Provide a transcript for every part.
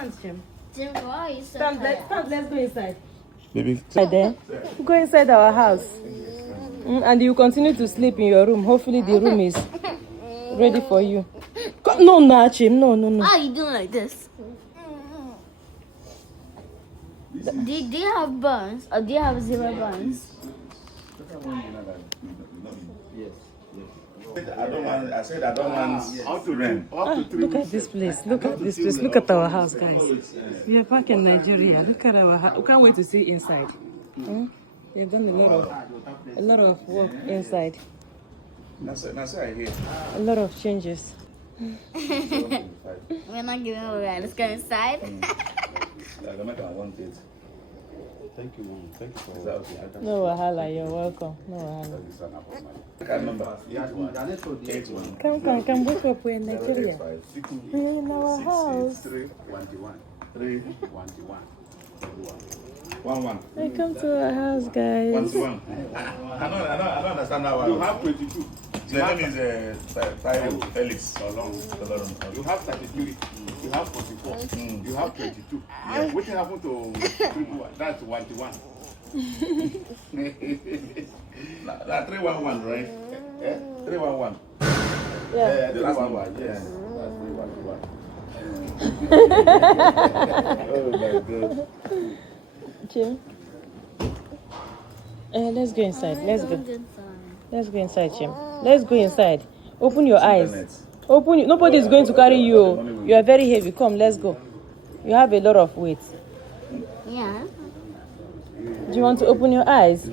Stand, Jim. Jim, why are you so Stand, tired? let's go inside. Baby. Right there. Go inside our house. And you continue to sleep in your room. Hopefully the room is ready for you. No, Nachim. No. Why are you doing like this? Do you have buns or do you have 0 buns? Yes. I said I don't want how to rent. Look at this place. Look at this place. Look at our house, guys. We are back in Nigeria. Look at our house. We can't wait to see inside. You've done a lot of work inside. That's I hear. A lot of changes. We're not giving away. Let's go inside. Thank you, Mom. Thank you for that. No wahala, you're welcome. No wahala. Come, wake up. We're in Nigeria. We're in our house. 1-1. Welcome to our house, guys. 1-1. I don't understand that one. You have 22. The name is Felix. You have 33. You have 44. You have 22. Yes. What happened to that's 1-1? That's 3-1-1, right? 3-1-1. Yeah. The last one. Yeah. Oh my God. Jim. Let's go inside. Let's go. Let's go inside, Jim. Let's go inside. Open your eyes. Nobody is going to carry you. You are very heavy. Come, let's go. You have a lot of weight. Yeah. Do you want to open your eyes?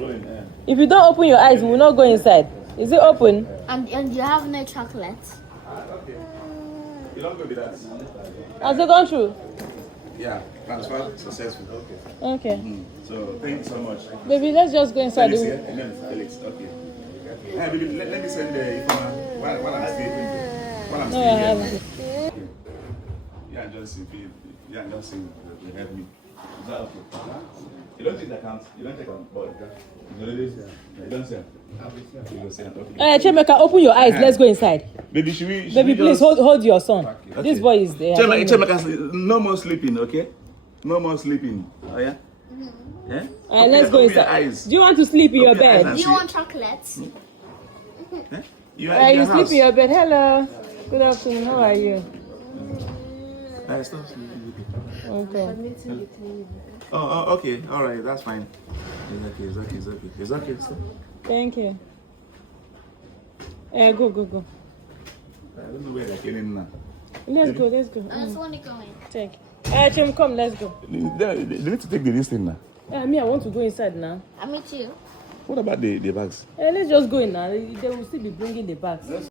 If you don't open your eyes, we will not go inside. Is it open? And you have no chocolate. You don't go with that. Has it gone through? Yeah, transfer successful. Okay. So thank you so much. Baby, let's just go inside. Felix, yeah? And then Felix, okay. Hey, baby, let me send the information while I'm still No, Yeah, just see. Yeah, just see. They help me. Is that okay? You don't take the account. You don't take on board. You don't say. You don't say. Okay. Chemeka, open your eyes. Let's go inside. Baby, should we? Baby, please hold your son. Okay. This boy is there. Chemeka, no more sleeping, okay? No more sleeping. Oh yeah. Yeah. Let's go inside. Do you want to sleep in your bed? Do you want chocolate? You you sleep in your bed. Hello. Good afternoon. How are you? Stop sleeping. Okay. Oh, okay. All right. That's fine. It's okay. Stop. Thank you. Go. I don't know where they're getting now. Let's go. I just want to go in. Take. Chim, come. Let's go. They need to take this thing now. Me, I want to go inside now. Me too. What about the bags? Let's just go in now. They will still be bringing the bags.